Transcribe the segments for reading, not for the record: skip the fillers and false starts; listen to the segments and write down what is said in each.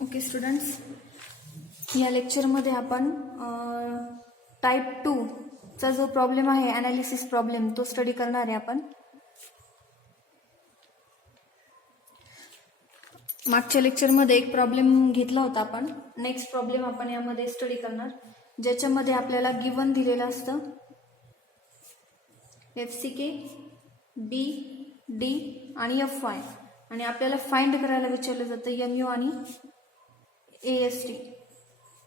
Okay students, या लेक्चरमध्ये आपण टाईप 2 चा जो प्रॉब्लेम आहे ॲनालिसिस प्रॉब्लेम तो स्टडी करणार आहे. आपण मागच्या लेक्चरमध्ये एक प्रॉब्लेम घेतला होता. आपण नेक्स्ट प्रॉब्लेम आपण यामध्ये स्टडी करणार, ज्याच्यामध्ये आपल्याला गिवन दिलेलं असतं FCK, B, D आणि FY, आणि आपल्याला फाइंड करायला विचारलं जातं MU आणि AST,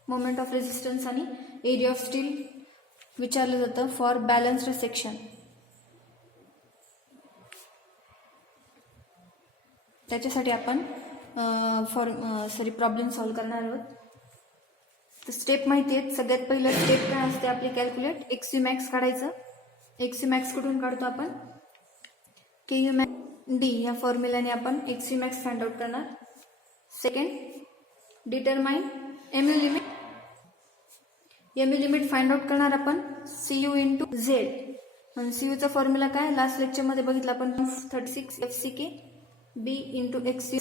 मोमेंट ऑफ रेजिस्टन्स आणि एरिया ऑफ स्टील विचारलं जातं फॉर बॅलन्स्ड सेक्शन. त्याच्यासाठी आपण प्रॉब्लेम सॉल्व्ह करणार आहोत. तर स्टेप माहिती आहेत. सगळ्यात पहिलं स्टेप काय असते आपली, कॅल्क्युलेट XU मॅक्स काढायचं. XU मॅक्स कुठून काढतो आपण, KU मॅक्स D या फॉर्म्युलाने आपण XU मॅक्स फाइंड आउट करणार. Second, determine MU limit. MU limit find out करणार आपण CU इंटू Z. CU चा फॉर्म्युला काय, लास्ट लेक्चर मध्ये बघितला आपण, 36 FCK B इंटू XU,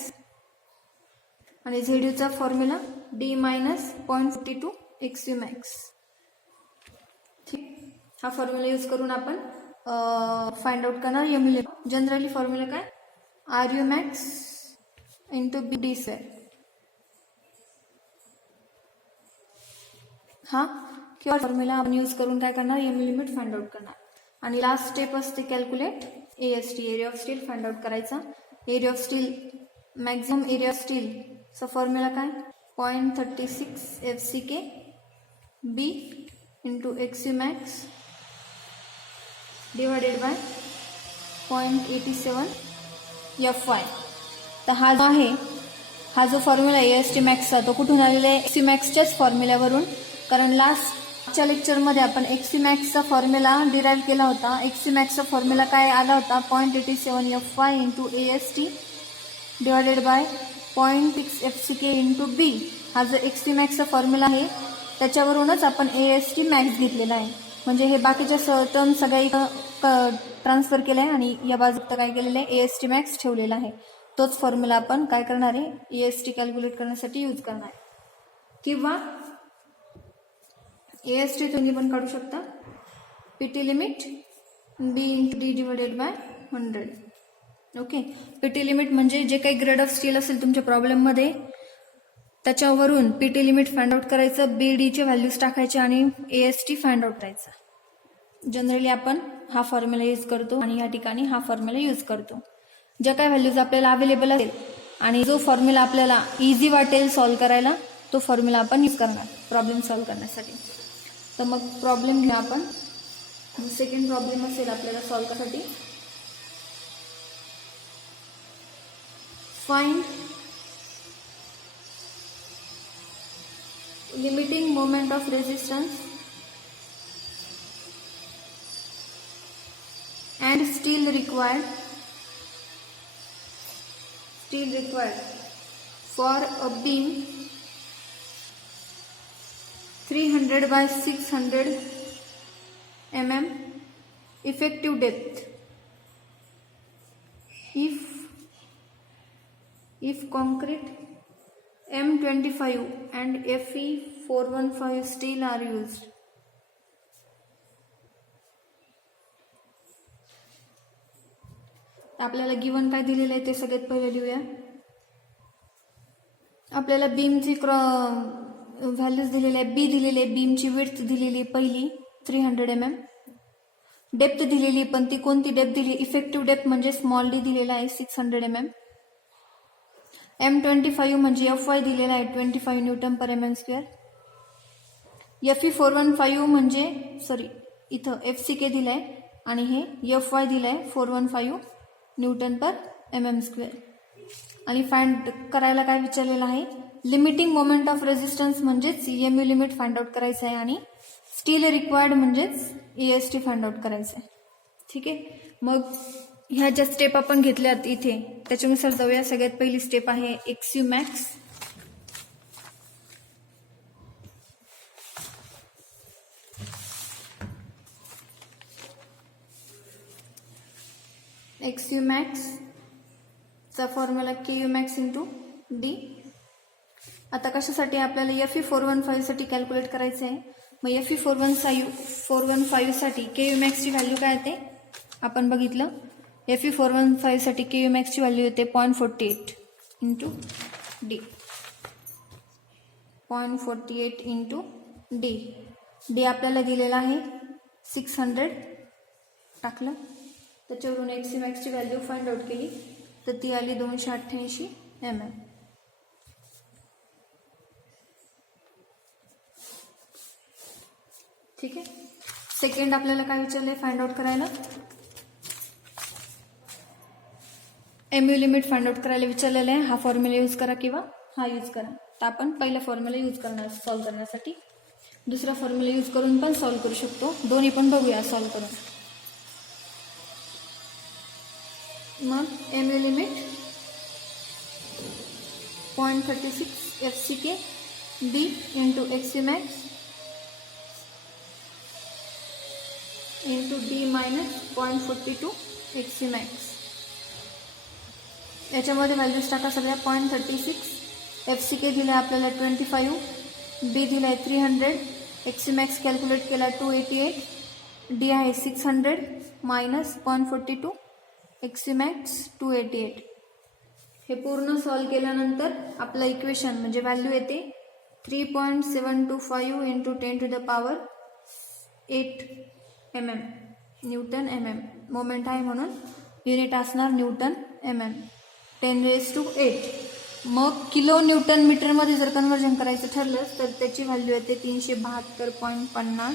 आणि ZU चा formula D minus 0.52 XU max. ठीक, हा फॉर्म्युला यूज करून आपण फाइंड आउट करणार MU लिमिट. जनरली फॉर्म्युला काय, RU max into BD square. हा किंवा फॉर्म्युला आपण यूज करून काय करणार, MU लिमिट फाइंड आउट करणार. आणि लास्ट स्टेप असते calculate AST, area of steel find out करायचा. Area of steel, maximum area of steel चा फॉर्म्युला काय, 0.36 FCK B into XU max divided by 0.87 FY. तर हा जो आहे, हा जो फॉर्म्युला AST मॅक्सचा, तो कुठून आलेला आहे, XU मॅक्सच्याच फॉर्म्युल्यावरून. कारण लास्टच्या लेक्चरमध्ये आपण XU मॅक्सचा फॉर्म्युला डिराईव्ह केला होता. XU मॅक्सचा फॉर्म्युला काय आला होता, 0.87 FY into AST divided by 0.6 FCK into B. हा जो XU मॅक्सचा फॉर्म्युला आहे त्याच्यावरूनच आपण AST मॅक्स घेतलेला आहे. म्हणजे हे बाकीच्या टर्म सगळ्या ट्रान्सफर केल्या आहे आणि या बाजूला काय केलेलं आहे, AST मॅक्स ठेवलेला आहे. तोच फॉर्म्युला आपण काय करणार आहे, AST कॅल्क्युलेट करण्यासाठी यूज करणार आहे. किंवा AST तुम्ही पण काढू शकता, PT limit B into D divided by 100. Okay, PT limit म्हणजे जे काही ग्रेड ऑफ स्टील असेल तुमच्या प्रॉब्लेममध्ये त्याच्यावरून PT लिमिट फाइंड आउट करायचं, BD चे व्हॅल्यूज टाकायचे आणि AST फाइंड आउट करायचा. जनरली आपण हा फॉर्म्युला यूज करतो आणि या ठिकाणी हा फॉर्म्युला यूज करतो. ज्या काही व्हॅल्यूज आपल्याला अवेलेबल असेल आणि जो फॉर्म्युला आपल्याला इझी वाटेल सॉल्व्ह करायला, तो फॉर्म्युला आपण यूज करणार प्रॉब्लेम सॉल्व्ह करण्यासाठी. तर मग प्रॉब्लेम घ्या आपण. सेकंड प्रॉब्लेम असेल आपल्याला सॉल्व्ह करण्यासाठी, find limiting moment of resistance and steel required for a beam 300 by 600 mm effective depth if concrete M25 and Fe415 steel are used. आपल्याला गिवन काय दिलेलं आहे ते सगळ्यात पहिले लिहूया. आपल्याला बीमची व्हॅल्यूज दिलेले आहे. बी दिलेले आहे, बीमची विड्थ दिलेली पहिली 300 mm, डेप्थ दिलेली, पण ती कोणती डेप्थ दिली, इफेक्टिव्ह डेप्थ म्हणजे स्मॉल डी दिलेला आहे 600 mm. M25 म्हणजे FY दिलेला आहे 25 न्यूटन पर mm स्क्वेअर. Fe415 म्हणजे इथं FCK दिलाय आणि हे FY दिलाय 415 न्यूटन पर mm स्क्वेअर. आणि फाइंड करायला काय विचारलेलं आहे, लिमिटिंग मोमेंट ऑफ रेजिस्टन्स म्हणजेच MU लिमिट फाइंड आउट करायचं आहे आणि स्टील रिक्वायर्ड म्हणजेच AST फाइंड आउट करायचं आहे. ठीक आहे, मग ह्या ज्या स्टेप आपण घेतल्यात इथे त्याच्यानुसार जाऊया. सगळ्यात पहिली स्टेप आहे XU मॅक्स. XU मॅक्स चा formula KU max into D आता कशासाठी आपल्याला Fe415 साठी कॅल्क्युलेट करायचं आहे. मग Fe415 साठी Ku max ची व्हॅल्यू काय येते आपण बघितलं. Fe415 साठी Ku max ची व्हॅल्यू येते 0.48 into D. 0.48 into D. D आपल्याला दिलेला आहे 600 टाकलं, त्याच्यावरून Xc max ची व्हॅल्यू फाइंड आउट केली तर ती आली 288 mm. ठीक आहे. सेकंड आपल्याला काय विचारलंय फाइंड आउट करायला, MU लिमिट फाइंड आउट करायला विचारलेलं आहे. हा फॉर्म्युला यूज करा किंवा हा यूज करा. तर आपण पहिला फॉर्म्युला यूज करणार सॉल्व्ह करण्यासाठी. दुसरा फॉर्म्युला यूज करून पण सॉल्व्ह करू शकतो. दोन्ही पण बघूया सॉल्व्ह करून. मग MU limit 0.36 FCK B into Xc max into D minus 0.42 Xc max. याच्यामध्ये व्हॅल्यूज टाका सगळ्या. 0.36 FCK दिला आपल्याला 25, B दिलाय 300, Xc max कॅल्क्युलेट केला 288, D आहे 600 मायनस 0.42 Xc max 288. हे पूर्ण सॉल्व्ह केल्यानंतर आपलं इक्वेशन म्हणजे व्हॅल्यू येते 3.725 into 10 to the power 8 mm Newton mm. Moment आहे म्हणून युनिट असणार न्यूटन mm. 10⁸. मग किलो न्यूटन मीटर मध्ये जर कन्वर्जन करायचं ठरलं तर त्याची व्हॅल्यू येते 372.50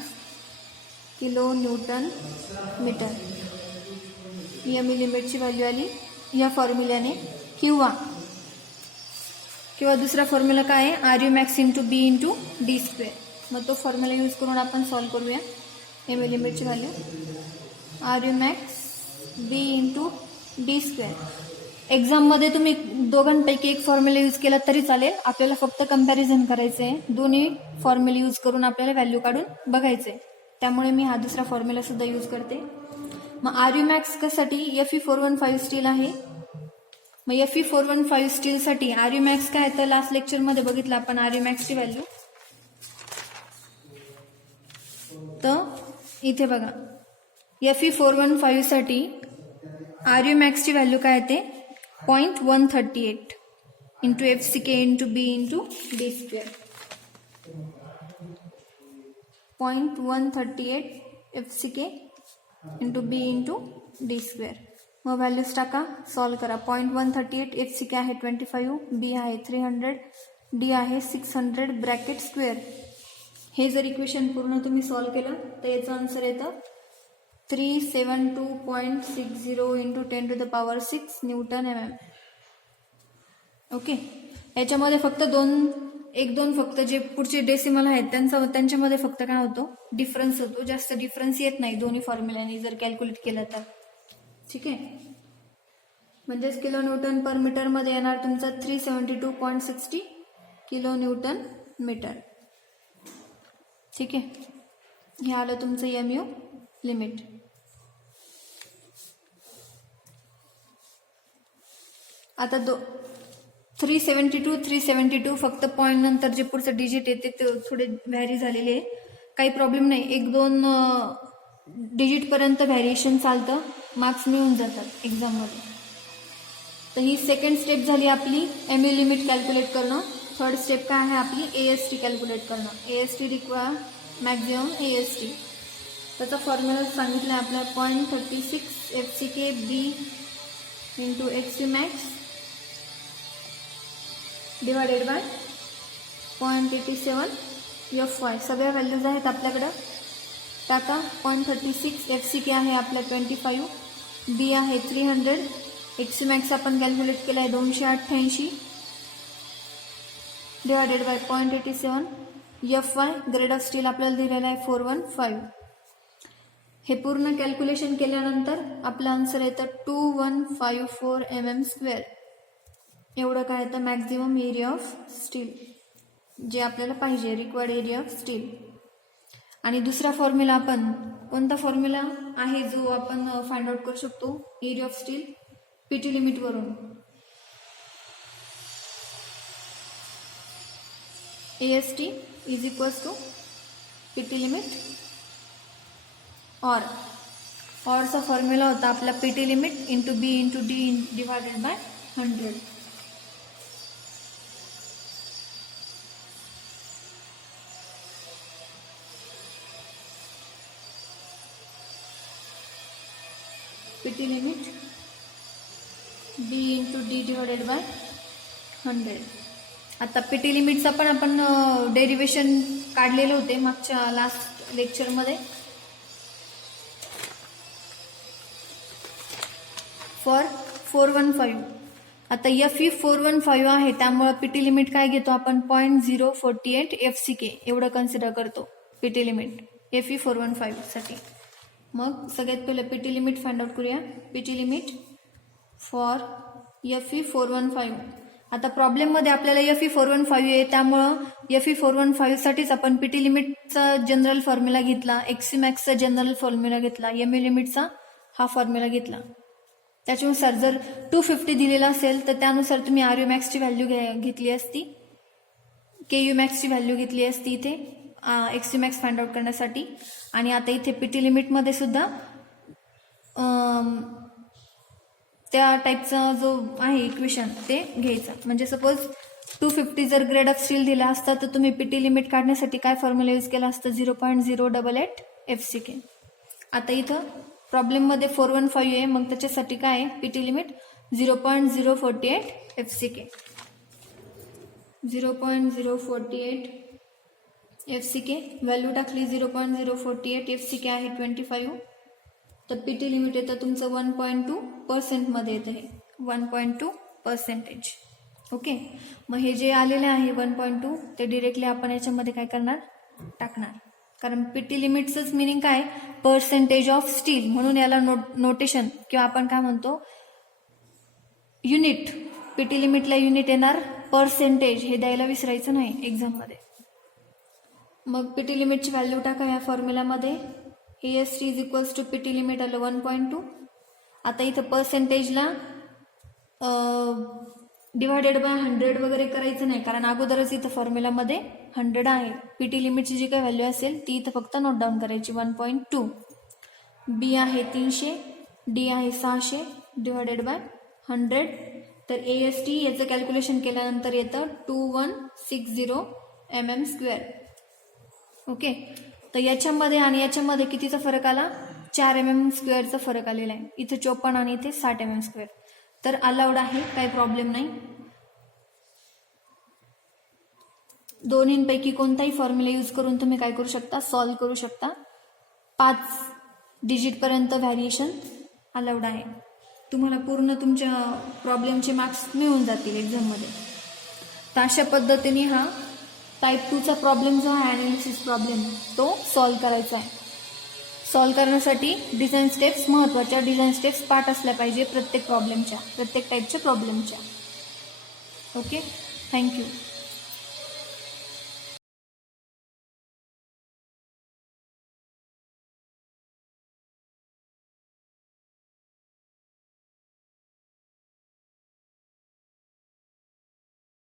किलो न्यूटन मीटर. MU लिमिटची व्हॅल्यू आली या फॉर्म्युल्याने. किंवा दुसरा फॉर्म्युला काय आहे, RU max into B into D square. मग तो फॉर्म्युला यूज करून आपण सॉल्व्ह करूया. MU लिमिटची value RU max B into D square. एक्झाममध्ये तुम्ही दोघांपैकी एक फॉर्म्युला यूज केला तरी चालेल. आपल्याला फक्त कंपॅरिझन करायचं आहे. दोन्ही फॉर्म्युला यूज करून आपल्याला व्हॅल्यू काढून बघायचं आहे. त्यामुळे मी हा दुसरा फॉर्म्युला सुद्धा यूज करते. मग RU max कशासाठी Fe415 स्टील आहे. मग Fe415 स्टील साठी RU max काय तर लास्ट लेक्चर मध्ये बघितलं आपण RU max ची व्हॅल्यू. तर इथे बघा Fe415 साठी RU max ची व्हॅल्यू काय येते 0.138 into FCK into B into D square. 0.138 FCK into B into D square. मग व्हॅल्यूज टाका, सॉल्व्ह करा. 0.138 FCK आहे 25, B आहे 300, D आहे 600 ब्रॅकेट स्क्वेअर. हे जर इक्वेशन पूर्ण तुम्ही सॉल्व्ह केलं तर याचं आन्सर येतं 372.60 into 10 to the power 6 Newton mm. Okay. याच्यामध्ये फक्त एक दोन फक्त जे पुढचे डेसिमल आहेत त्यांच्यामध्ये फक्त काय होतो, डिफरन्स होतो. जास्त डिफरन्स येत नाही दोन्ही फॉर्म्युलाने जर कॅल्क्युलेट केलं तर. ठीक आहे. म्हणजेच किलो न्यूटन पर मीटर मध्ये येणार तुमचा 372.60 किलो न्यूटन मीटर. ठीक आहे. हे आलं तुमचं MU लिमिट. आता 372 फक्त पॉईंट नंतर जे पुढचं डिजिट येते ते थोडे व्हॅरी झालेले आहे. काही प्रॉब्लेम नाही. 1-2 डिजिट पर्यंत व्हॅरिएशन चालतं, मार्क्स मिळून जातात एक्झाममध्ये. तर ही सेकंड स्टेप झाली आपली MU लिमिट कॅल्क्युलेट करणं. थर्ड स्टेप काय आहे आपली AST कॅल्क्युलेट करणं. AST require maximum AST. त्याचा फॉर्म्युला सांगितलं आहे आपल्याला 0.36 FCK B into Xc max divided by 0.87 Fy. सगळ्या व्हॅल्यूज आहेत आपल्याकडं. टाका. 0.36 FCK आहे आपल्या 25, B आहे 300, Xc max आपण कॅल्क्युलेट केला आहे 288 divided by 0.87 Fy. Grade of steel आपल्याला दिलेला आहे 415. हे पूर्ण कॅल्क्युलेशन केल्यानंतर आपलं आन्सर येतं 2154 mm². एवढं काय येतं मॅक्झिमम एरिया ऑफ स्टील जे आपल्याला पाहिजे, रिक्वायर्ड एरिया ऑफ स्टील. आणि दुसरा फॉर्म्युला आपण कोणता फॉर्म्युला आहे जो आपण फाइंड आउट करू शकतो area of steel PT limit वरून. AST is equals to PT limit ऑरचा फॉर्म्युला होता आपला PT limit into B into D divided by 100. PT limit B into D divided by 100. आता PT लिमिटचा पण आपण डेरिव्हेशन काढलेले होते मागच्या लास्ट लेक्चरमध्ये. फॉर 415 आता FE 415 आहे त्यामुळे PT लिमिट काय घेतो आपण 0.048 FCK एवढं कन्सिडर करतो PT लिमिट FE 415 साठी. मग सगळ्यात पहिले PT लिमिट फाइंड आउट करूया. PT limit for FE 415. आता प्रॉब्लेममध्ये आपल्याला FE 415 आहे त्यामुळं FE 415 साठीच आपण PT लिमिटचा जनरल फॉर्म्युला घेतला, XC मॅक्सचा जनरल फॉर्म्युला घेतला, MU लिमिटचा हा फॉर्म्युला घेतला. त्याच्यानुसार जर 250 दिलेला असेल तर त्यानुसार तुम्ही RU मॅक्सची व्हॅल्यू घेतली असती, KU मॅक्सची व्हॅल्यू घेतली असती इथे XC मॅक्स फाइंड आउट करण्यासाठी. आणि आता इथे PT लिमिटमध्ये सुद्धा त्या टाईपचा जो आहे इक्वेशन ते घ्यायचं. म्हणजे सपोज 250 जर ग्रेड ऑफ स्टील दिला असता तर तुम्ही PT लिमिट काढण्यासाठी काय फॉर्म्युला यूज केला असता 0.088 FCK. आता इथं प्रॉब्लेममध्ये 415 आहे मग त्याच्यासाठी काय आहे PT limit 0.048 FCK. 0.048 FCK value टाकली 0.048 FCK आहे 25. तर PT लिमिट येतं तुमचं 1.2% मध्ये येतं हे 1.2%. ओके. मग हे जे आलेले आहे 1.2 ते डिरेक्टली आपण याच्यामध्ये काय करणार टाकणार, कारण PT लिमिटचंच मिनिंग काय पर्सेंटेज ऑफ स्टील, म्हणून याला नोटेशन किंवा आपण काय म्हणतो युनिट. PT लिमिटला युनिट येणार पर्सेंटेज, हे द्यायला विसरायचं नाही एक्झाममध्ये. मग PT लिमिटची व्हॅल्यू टाका या फॉर्म्युलामध्ये. AST is equals to PT limit आलं 1.2. आता इथं पर्सेंटेजला डिवायडेड बाय 100 वगैरे करायचं नाही कारण अगोदरच इथं फॉर्म्युलामध्ये 100 आहे. PT लिमिटची जी काही व्हॅल्यू असेल ती इथं फक्त नोट डाऊन करायची 1.2. B आहे 300, D आहे 600 डिवायडेड बाय 100. तर AST याचं कॅल्क्युलेशन केल्यानंतर येतं 2160 mm². ओके. तर याच्यामध्ये आणि याच्यामध्ये कितीचा फरक आला 4 mm² फरक आलेला आहे. इथे 54 आणि इथे 60 mm². तर अलाउड आहे, काही प्रॉब्लेम नाही. दोन्हींपैकी कोणताही फॉर्म्युला यूज करून तुम्ही काय करू शकता सॉल्व्ह करू शकता. 5 डिजिटपर्यंत व्हॅरिएशन अलाउड आहे. तुम्हाला पूर्ण तुमच्या प्रॉब्लेमचे मार्क्स मिळून जातील एक्झाममध्ये. तर अशा पद्धतीने हा टाईप 2चा प्रॉब्लेम जो आहे ॲनालिसिस प्रॉब्लेम तो सॉल्व्ह करायचा आहे. सॉल्व्ह करण्यासाठी डिझाईन स्टेप्स महत्त्वाच्या, डिझाईन स्टेप्स पाठ असल्या पाहिजे प्रत्येक प्रॉब्लेमच्या, प्रत्येक टाईपच्या प्रॉब्लेमच्या. ओके. थँक्यू.